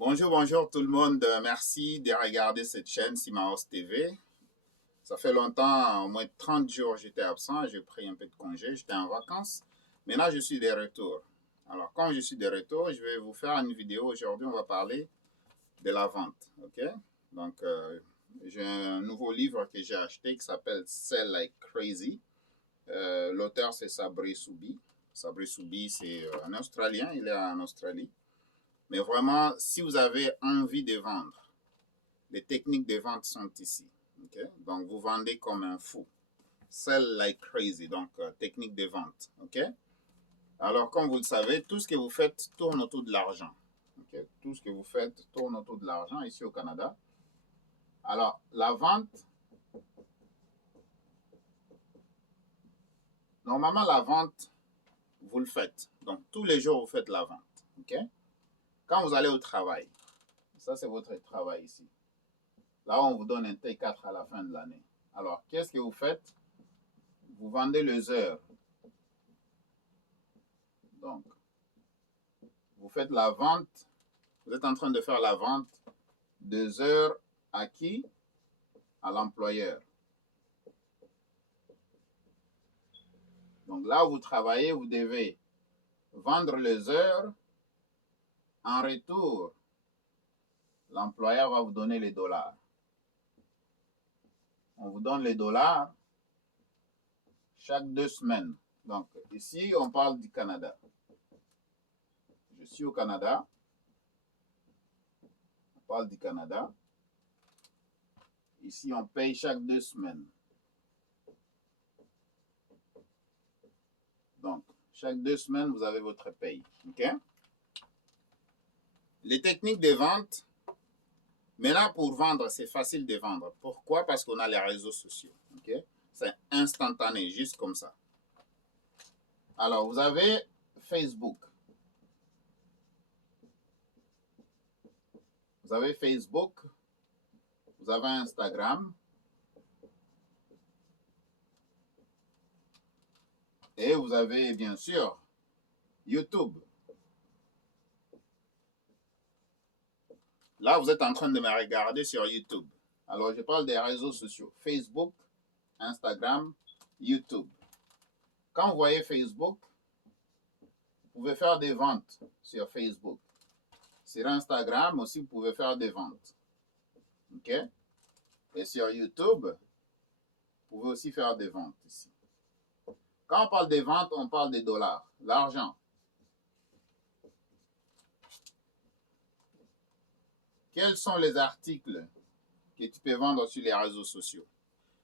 Bonjour, bonjour tout le monde. Merci de regarder cette chaîne Simaos TV. Ça fait longtemps, au moins 30 jours, j'étais absent. J'ai pris un peu de congé, j'étais en vacances. Maintenant, je suis de retour. Alors, comme je suis de retour, je vais vous faire une vidéo. Aujourd'hui, on va parler de la vente. OK? Donc, j'ai un nouveau livre que j'ai acheté qui s'appelle Sell Like Crazy. L'auteur, c'est Sabri Soubi. Sabri Soubi, c'est un Australien. Il est en Australie. Mais vraiment, si vous avez envie de vendre, les techniques de vente sont ici. Okay? Donc, vous vendez comme un fou. Sell like crazy, donc technique de vente. Okay? Alors, comme vous le savez, tout ce que vous faites tourne autour de l'argent. Okay? Tout ce que vous faites tourne autour de l'argent ici au Canada. Alors, la vente, normalement, la vente, vous le faites. Donc, tous les jours, vous faites la vente. Okay? Quand vous allez au travail, ça, c'est votre travail ici. Là, on vous donne un T4 à la fin de l'année. Alors, qu'est-ce que vous faites? Vous vendez les heures. Donc, vous faites la vente. Vous êtes en train de faire la vente des heures à qui? À l'employeur. Donc, là où vous travaillez, vous devez vendre les heures. En retour, l'employeur va vous donner les dollars. On vous donne les dollars chaque 2 semaines. Donc, ici, on parle du Canada. Je suis au Canada. On parle du Canada. Ici, on paye chaque 2 semaines. Donc, chaque 2 semaines, vous avez votre paye. OK? Les techniques de vente, maintenant, pour vendre, c'est facile de vendre. Pourquoi? Parce qu'on a les réseaux sociaux. OK? C'est instantané, juste comme ça. Alors, vous avez Facebook. Vous avez Facebook. Vous avez Instagram. Et vous avez, bien sûr, YouTube. Là, vous êtes en train de me regarder sur YouTube. Alors, je parle des réseaux sociaux. Facebook, Instagram, YouTube. Quand vous voyez Facebook, vous pouvez faire des ventes sur Facebook. Sur Instagram aussi, vous pouvez faire des ventes. OK? Et sur YouTube, vous pouvez aussi faire des ventes ici. Quand on parle des ventes, on parle des dollars, l'argent. Quels sont les articles que tu peux vendre sur les réseaux sociaux?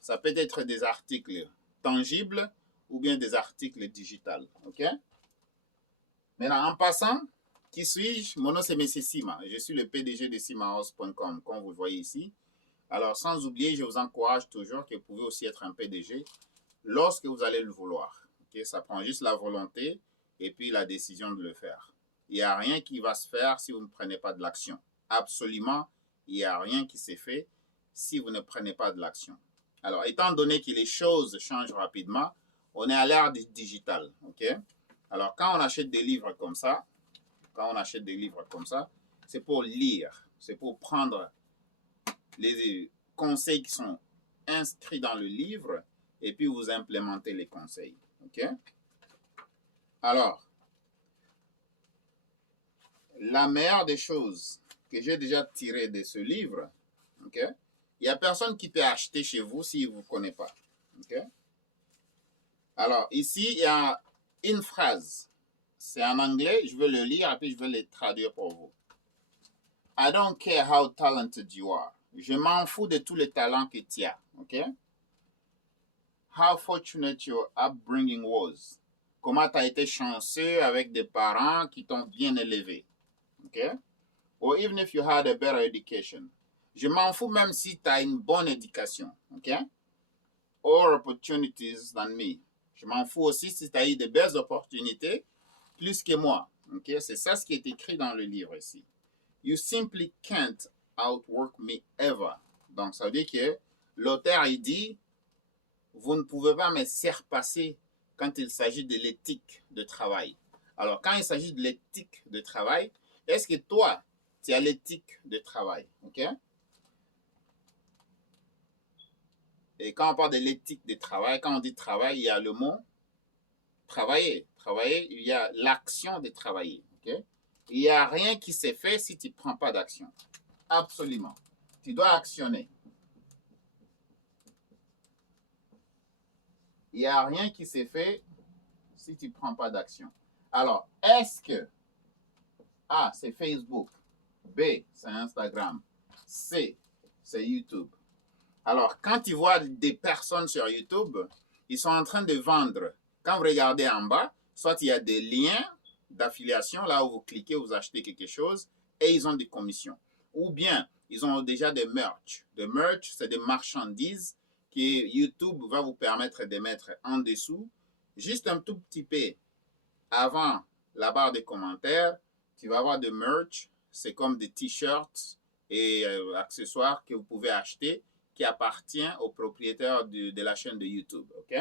Ça peut être des articles tangibles ou bien des articles digitales. OK? Maintenant, en passant, qui suis-je? Mon nom, c'est M. Sima. Je suis le PDG de simaos.com, comme vous le voyez ici. Alors, sans oublier, je vous encourage toujours que vous pouvez aussi être un PDG lorsque vous allez le vouloir. Okay? Ça prend juste la volonté et puis la décision de le faire. Il n'y a rien qui va se faire si vous ne prenez pas de l'action. Absolument, il n'y a rien qui s'est fait si vous ne prenez pas de l'action. Alors, étant donné que les choses changent rapidement, on est à l'ère du digital. Okay? Alors, quand on achète des livres comme ça, c'est pour lire, c'est pour prendre les conseils qui sont inscrits dans le livre et puis vous implémentez les conseils. OK? Alors, la meilleure des choses que j'ai déjà tirées de ce livre, OK? Il n'y a personne qui peut acheter chez vous s'il ne vous connaît pas. OK? Alors, ici, il y a une phrase. C'est en anglais, je vais le lire et puis je vais le traduire pour vous. I don't care how talented you are. Je m'en fous de tous les talents que tu as. OK? How fortunate your upbringing was. Comment tu as été chanceux avec des parents qui t'ont bien élevé. OK? Or even if you had a better education. Je m'en fous même si tu as une bonne éducation. OK? Or opportunities than me. Je m'en fous aussi si tu as eu de belles opportunités plus que moi. OK? C'est ça ce qui est écrit dans le livre ici. You simply can't outwork me ever. Donc, ça veut dire que l'auteur, il dit, vous ne pouvez pas me surpasser quand il s'agit de l'éthique de travail. Alors, quand il s'agit de l'éthique de travail, est-ce que toi, il y a l'éthique de travail. OK? Et quand on parle de l'éthique de travail, quand on dit travail, il y a le mot travailler. Travailler, il y a l'action de travailler. OK? Il n'y a rien qui s'est fait si tu ne prends pas d'action. Absolument. Tu dois actionner. Il n'y a rien qui s'est fait si tu ne prends pas d'action. Alors, est-ce que A, c'est Facebook, B, c'est Instagram, C, c'est YouTube. Alors, quand tu vois des personnes sur YouTube, ils sont en train de vendre. Quand vous regardez en bas, soit il y a des liens d'affiliation, là où vous cliquez, vous achetez quelque chose, et ils ont des commissions. Ou bien, ils ont déjà des merch. Des merch, c'est des marchandises que YouTube va vous permettre de mettre en dessous, juste un tout petit peu avant la barre de commentaires. Tu vas avoir des merch, c'est comme des t-shirts et accessoires que vous pouvez acheter qui appartient au propriétaire de la chaîne de YouTube. OK?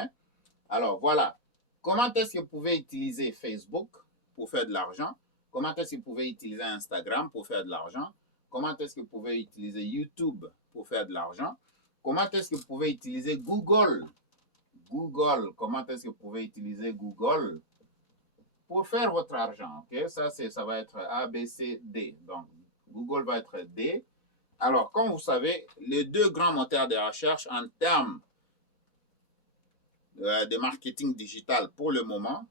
Alors, voilà. Comment est-ce que vous pouvez utiliser Facebook pour faire de l'argent? Comment est-ce que vous pouvez utiliser Instagram pour faire de l'argent? Comment est-ce que vous pouvez utiliser YouTube pour faire de l'argent? Comment est-ce que vous pouvez utiliser Google? Google, comment est-ce que vous pouvez utiliser Google pour faire votre argent? OK? Ça va être A, B, C, D. Donc, Google va être D. Alors, comme vous savez, les deux grands moteurs de recherche en termes de marketing digital pour le moment,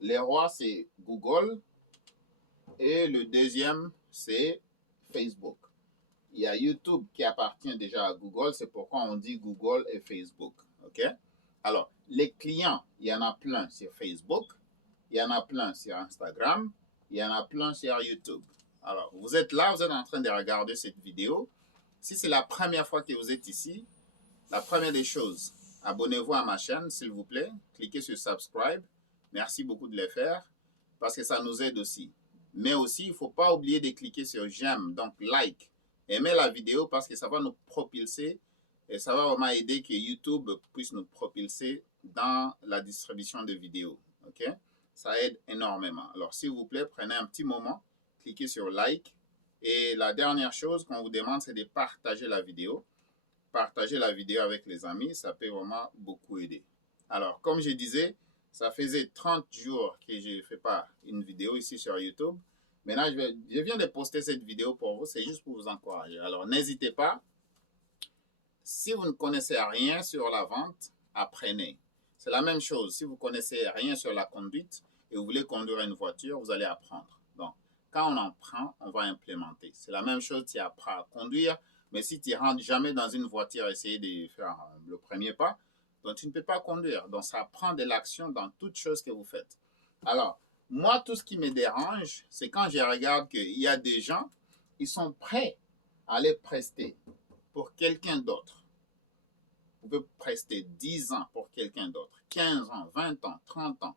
les rois, c'est Google et le deuxième, c'est Facebook. Il y a YouTube qui appartient déjà à Google, c'est pourquoi on dit Google et Facebook. OK? Alors, les clients, il y en a plein sur Facebook, il y en a plein sur Instagram, il y en a plein sur YouTube. Alors, vous êtes là, vous êtes en train de regarder cette vidéo. Si c'est la première fois que vous êtes ici, la première des choses, abonnez-vous à ma chaîne, s'il vous plaît. Cliquez sur subscribe. Merci beaucoup de le faire parce que ça nous aide aussi. Mais aussi, il ne faut pas oublier de cliquer sur j'aime, donc like. Aimez la vidéo parce que ça va nous propulser et ça va vraiment aider que YouTube puisse nous propulser dans la distribution de vidéos. OK? Ça aide énormément. Alors, s'il vous plaît, prenez un petit moment, cliquez sur like. Et la dernière chose qu'on vous demande, c'est de partager la vidéo. Partager la vidéo avec les amis, ça peut vraiment beaucoup aider. Alors, comme je disais, ça faisait 30 jours que je ne fais pas une vidéo ici sur YouTube. Maintenant, je viens de poster cette vidéo pour vous, c'est juste pour vous encourager. Alors, n'hésitez pas. Si vous ne connaissez rien sur la vente, apprenez. C'est la même chose. Si vous ne connaissez rien sur la conduite et vous voulez conduire une voiture, vous allez apprendre. Donc, quand on en prend, on va implémenter. C'est la même chose, tu apprends à conduire, mais si tu ne rentres jamais dans une voiture, essayer de faire le premier pas, donc tu ne peux pas conduire. Donc, ça prend de l'action dans toute chose que vous faites. Alors, moi, tout ce qui me dérange, c'est quand je regarde qu'il y a des gens, ils sont prêts à les prester pour quelqu'un d'autre. Vous pouvez prester 10 ans pour quelqu'un d'autre, 15 ans, 20 ans, 30 ans,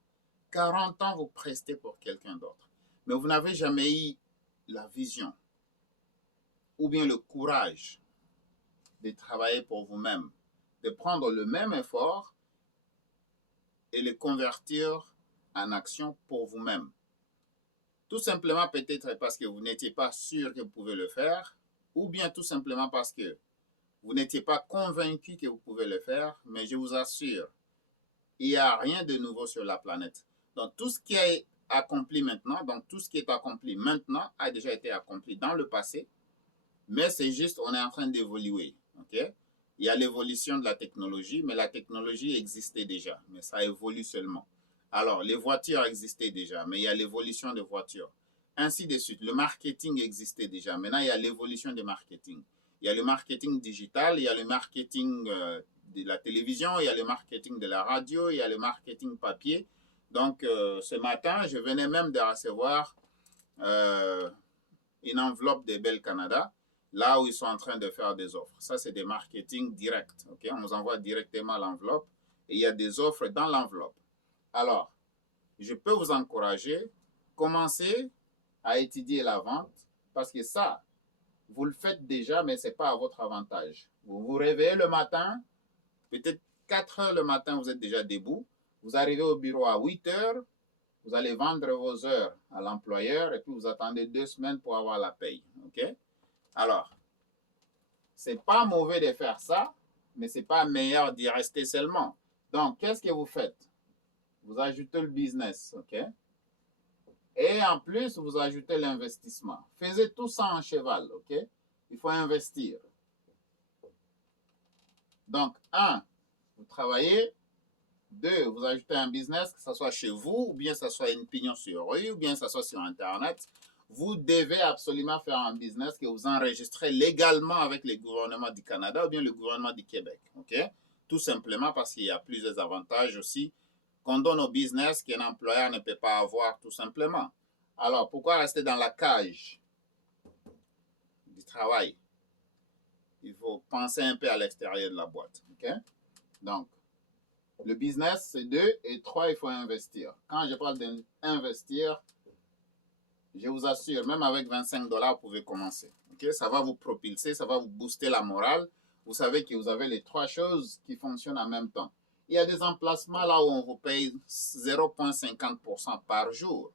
40 ans, vous prestez pour quelqu'un d'autre. Mais vous n'avez jamais eu la vision ou bien le courage de travailler pour vous-même, de prendre le même effort et le convertir en action pour vous-même. Tout simplement peut-être parce que vous n'étiez pas sûr que vous pouvez le faire, ou bien tout simplement parce que vous n'étiez pas convaincu que vous pouvez le faire, mais je vous assure, il n'y a rien de nouveau sur la planète. Donc tout ce qui est accompli maintenant, donc tout ce qui est accompli maintenant a déjà été accompli dans le passé, mais c'est juste, on est en train d'évoluer. Okay? Il y a l'évolution de la technologie, mais la technologie existait déjà, mais ça évolue seulement. Alors, les voitures existaient déjà, mais il y a l'évolution des voitures. Ainsi de suite. Le marketing existait déjà. Maintenant, il y a l'évolution du marketing. Il y a le marketing digital, il y a le marketing de la télévision, il y a le marketing de la radio, il y a le marketing papier. Donc, ce matin, je venais même de recevoir une enveloppe de Bell Canada, là où ils sont en train de faire des offres. Ça, c'est des marketing directs. Okay? On nous envoie directement l'enveloppe et il y a des offres dans l'enveloppe. Alors, je peux vous encourager, commencez à étudier la vente parce que ça, vous le faites déjà, mais ce n'est pas à votre avantage. Vous vous réveillez le matin, peut-être 4 heures le matin, vous êtes déjà debout. Vous arrivez au bureau à 8 heures, Vous allez vendre vos heures à l'employeur et puis vous attendez 2 semaines pour avoir la paye. OK? Alors, c'est pas mauvais de faire ça, mais c'est pas meilleur d'y rester seulement. Donc, qu'est-ce que vous faites? Vous ajoutez le business, OK? Et en plus, vous ajoutez l'investissement. Faites tout ça en cheval, OK? Il faut investir. Donc, 1, vous travaillez. 2, vous ajoutez un business, que ce soit chez vous, ou bien que ce soit une pignon sur rue, ou bien que ce soit sur Internet. Vous devez absolument faire un business que vous enregistrez légalement avec le gouvernement du Canada ou bien le gouvernement du Québec. OK? Tout simplement parce qu'il y a plusieurs avantages aussi qu'on donne au business qu'un employeur ne peut pas avoir tout simplement. Alors, pourquoi rester dans la cage du travail? Il faut penser un peu à l'extérieur de la boîte. OK? Donc, le business, c'est 2. Et 3, il faut investir. Quand je parle d'investir, je vous assure, même avec 25 $, vous pouvez commencer. Okay? Ça va vous propulser, ça va vous booster la morale. Vous savez que vous avez les 3 choses qui fonctionnent en même temps. Il y a des emplacements là où on vous paye 0,50% par jour.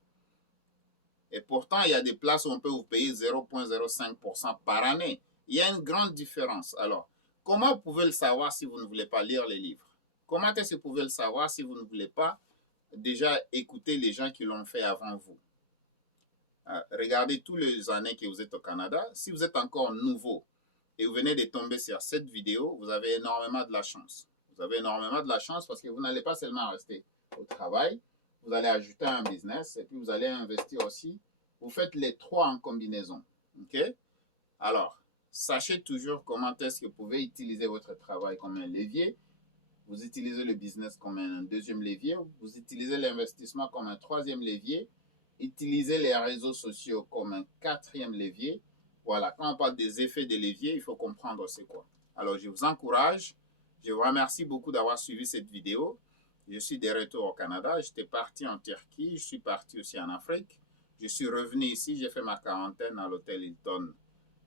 Et pourtant, il y a des places où on peut vous payer 0,05% par année. Il y a une grande différence. Alors, comment vous pouvez le savoir si vous ne voulez pas lire les livres? Comment est-ce que vous pouvez le savoir si vous ne voulez pas déjà écouter les gens qui l'ont fait avant vous? Regardez toutes les années que vous êtes au Canada. Si vous êtes encore nouveau et vous venez de tomber sur cette vidéo, vous avez énormément de la chance. Vous avez énormément de la chance parce que vous n'allez pas seulement rester au travail, vous allez ajouter un business et puis vous allez investir aussi. Vous faites les 3 en combinaison. OK? Alors, sachez toujours comment est-ce que vous pouvez utiliser votre travail comme un levier. Vous utilisez le business comme un 2e levier. Vous utilisez l'investissement comme un 3e levier. Utilisez les réseaux sociaux comme un 4e levier. Voilà, quand on parle des effets de levier, il faut comprendre c'est quoi. Alors, je vous encourage. Je vous remercie beaucoup d'avoir suivi cette vidéo. Je suis de retour au Canada. J'étais parti en Turquie. Je suis parti aussi en Afrique. Je suis revenu ici. J'ai fait ma quarantaine à l'hôtel Hilton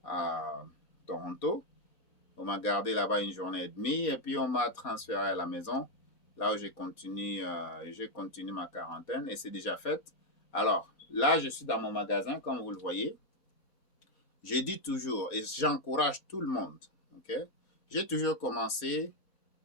à Toronto. On m'a gardé là-bas une journée et demie et puis on m'a transféré à la maison, là où j'ai continué ma quarantaine et c'est déjà fait. Alors, là, je suis dans mon magasin, comme vous le voyez. J'ai dit toujours, et j'encourage tout le monde, ok? J'ai toujours commencé,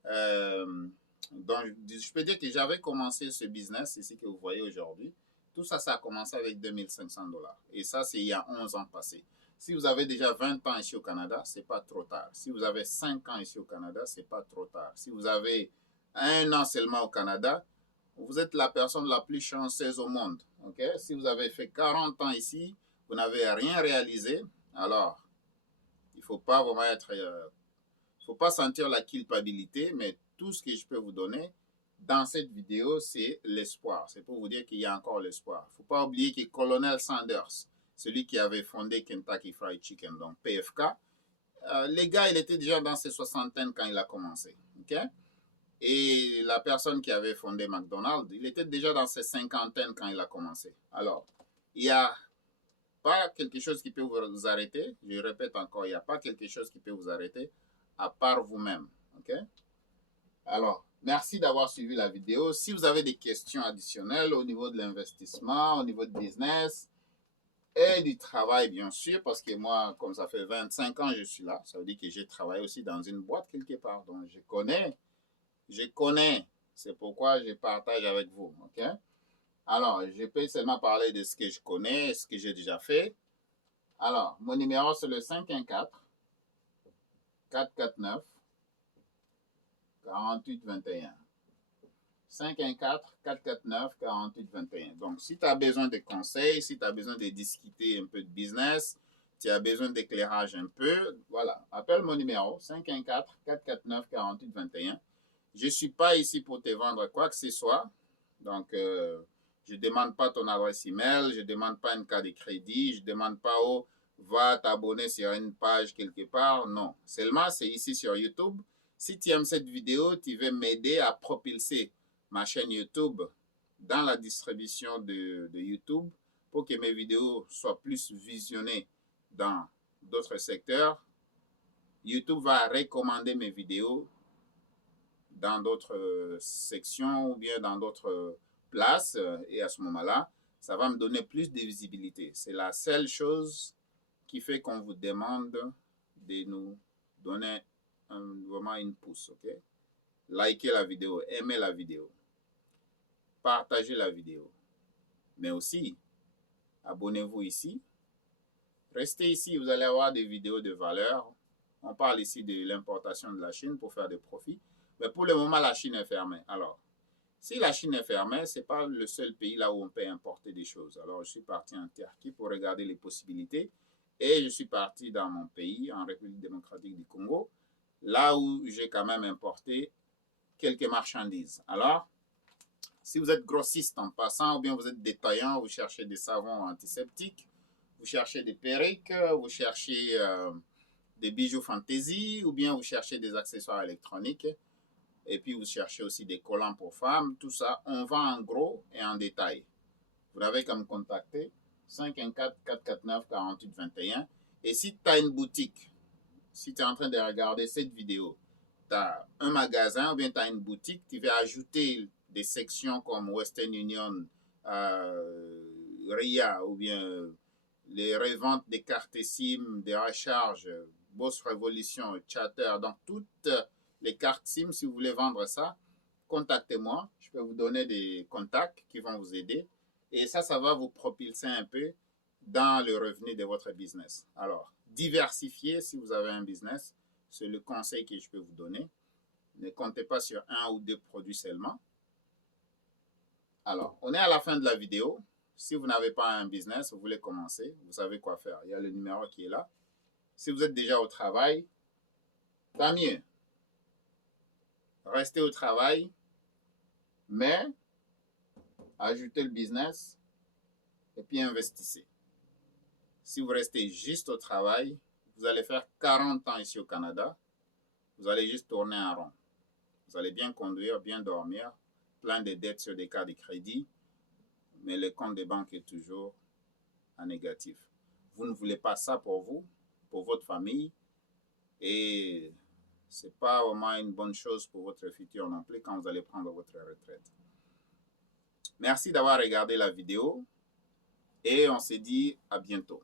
donc je peux dire que j'avais commencé ce business ici que vous voyez aujourd'hui. Tout ça, ça a commencé avec 2500 $. Et ça, c'est il y a 11 ans passés. Si vous avez déjà 20 ans ici au Canada, c'est pas trop tard. Si vous avez 5 ans ici au Canada, c'est pas trop tard. Si vous avez 1 an seulement au Canada, vous êtes la personne la plus chanceuse au monde. Okay? Si vous avez fait 40 ans ici, vous n'avez rien réalisé, alors il ne faut pas vraiment faut pas sentir la culpabilité, mais tout ce que je peux vous donner dans cette vidéo, c'est l'espoir. C'est pour vous dire qu'il y a encore l'espoir. Il ne faut pas oublier que Colonel Sanders, celui qui avait fondé Kentucky Fried Chicken, donc PFK, les gars, il était déjà dans ses soixantaines quand il a commencé. Okay? Et la personne qui avait fondé McDonald's, il était déjà dans ses cinquantaines quand il a commencé. Alors, il n'y a pas quelque chose qui peut vous arrêter. Je répète encore, il n'y a pas quelque chose qui peut vous arrêter à part vous-même. Okay? Alors, merci d'avoir suivi la vidéo. Si vous avez des questions additionnelles au niveau de l'investissement, au niveau de business et du travail, bien sûr, parce que moi, comme ça fait 25 ans que je suis là, ça veut dire que j'ai travaillé aussi dans une boîte quelque part. Donc, je connais. C'est pourquoi je partage avec vous. Okay? Alors, je peux seulement parler de ce que je connais, ce que j'ai déjà fait. Alors, mon numéro, c'est le 514-449 4821. 514-449-4821. Donc, si tu as besoin de conseils, si tu as besoin de discuter un peu de business, tu as besoin d'éclairage un peu, voilà, appelle mon numéro 514-449-4821. Je ne suis pas ici pour te vendre quoi que ce soit. Donc, je ne demande pas ton adresse email, je ne demande pas une carte de crédit, je ne demande pas va t'abonner sur une page quelque part. Non, seulement c'est ici sur YouTube. Si tu aimes cette vidéo, tu veux m'aider à propulser ma chaîne YouTube dans la distribution de YouTube pour que mes vidéos soient plus visionnées dans d'autres secteurs. YouTube va recommander mes vidéos dans d'autres sections ou bien dans d'autres place et à ce moment-là, ça va me donner plus de visibilité. C'est la seule chose qui fait qu'on vous demande de nous donner vraiment une pouce, ok? Likez la vidéo, aimez la vidéo, partagez la vidéo, mais aussi, abonnez-vous ici. Restez ici, vous allez avoir des vidéos de valeur. On parle ici de l'importation de la Chine pour faire des profits. Mais pour le moment, la Chine est fermée. Alors, si la Chine est fermée, ce n'est pas le seul pays là où on peut importer des choses. Alors, je suis parti en Turquie pour regarder les possibilités. Et je suis parti dans mon pays, en République démocratique du Congo, là où j'ai quand même importé quelques marchandises. Alors, si vous êtes grossiste en passant, ou bien vous êtes détaillant, vous cherchez des savons antiseptiques, vous cherchez des perruques, vous cherchez des bijoux fantaisie, ou bien vous cherchez des accessoires électroniques, et puis vous cherchez aussi des collants pour femmes, tout ça, on vend en gros et en détail. Vous n'avez qu'à me contacter, 514-449-4821. Et si tu as une boutique, si tu es en train de regarder cette vidéo, tu as un magasin ou bien tu as une boutique, tu vas ajouter des sections comme Western Union, RIA ou bien les reventes des cartes SIM, des recharges, Boss Revolution, Chatter, donc toutes les cartes SIM, si vous voulez vendre ça, contactez-moi. Je peux vous donner des contacts qui vont vous aider. Et ça va vous propulser un peu dans le revenu de votre business. Alors, diversifiez si vous avez un business. C'est le conseil que je peux vous donner. Ne comptez pas sur un ou deux produits seulement. Alors, on est à la fin de la vidéo. Si vous n'avez pas un business, vous voulez commencer, vous savez quoi faire. Il y a le numéro qui est là. Si vous êtes déjà au travail, tant mieux. Restez au travail, mais ajoutez le business et puis investissez. Si vous restez juste au travail, vous allez faire 40 ans ici au Canada. Vous allez juste tourner en rond. Vous allez bien conduire, bien dormir, plein de dettes sur des cartes de crédit, mais le compte de banque est toujours en négatif. Vous ne voulez pas ça pour vous, pour votre famille, et ce n'est pas vraiment une bonne chose pour votre futur non plus quand vous allez prendre votre retraite. Merci d'avoir regardé la vidéo et on se dit à bientôt.